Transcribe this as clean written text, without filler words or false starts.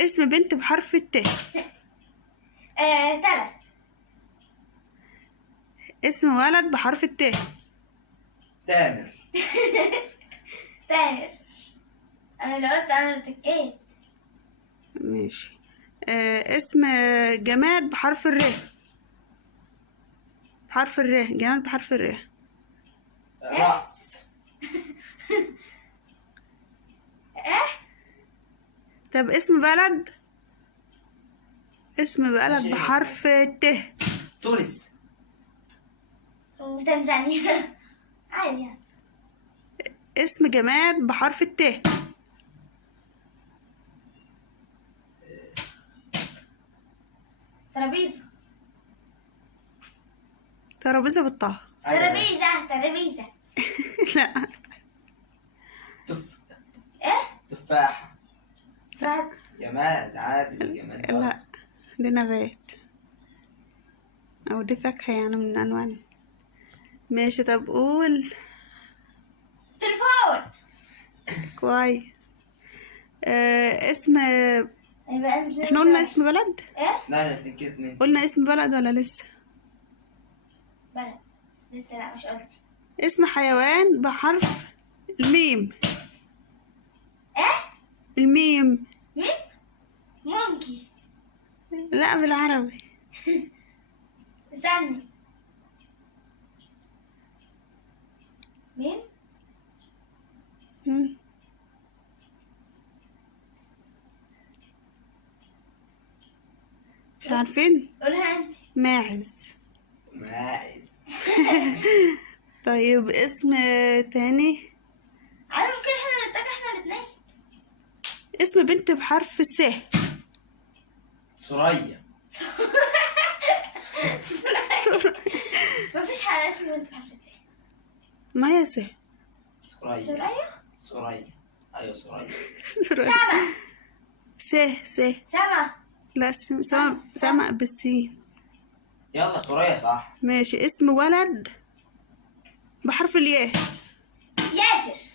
اسم بنت بحرف الت. تلت. اسم ولد بحرف الت. تامر. تامر. انا اللي قلت، انا اللي تكيت. ماشي. اسم جماد بحرف الر. بحرف الر، جماد بحرف الر. رأس. طب اسم بلد. اسم بلد بحرف الت. تونس. وتنزانيا. عادي يعني. اسم جماد بحرف الت. ترابيزة. ترابيزة بالطه. ترابيزة. لا. تفاحة. بعد. جماد عادي، جماد. لا، دي نبات او دي فاكهة يعني من انواع. ماشي، طب قول. تليفون. كويس. اسم. احنا قلنا اسم بلد. لا كده اتنين. قلنا اسم بلد ولا لسه؟ بلد. لسه لا، مش قلتي. اسم حيوان بحرف الميم. الميم. مين؟ مونكي. لا، بالعربي. استني. مين؟ مم. مش عارفين. قولها انت. ماعز. ماعز. طيب اسم تاني. انا ممكن احنا نتاكل احنا الاثنين. اسم بنت بحرف الس. سوريا. مفيش حاجة اسمها بنت بحرف الس. ما هي س. سوريا. ايوه سوريا. سما. سما. لا، سما بالسين. يلا سوريا صح. ماشي. اسم ولد بحرف الياء. ياسر.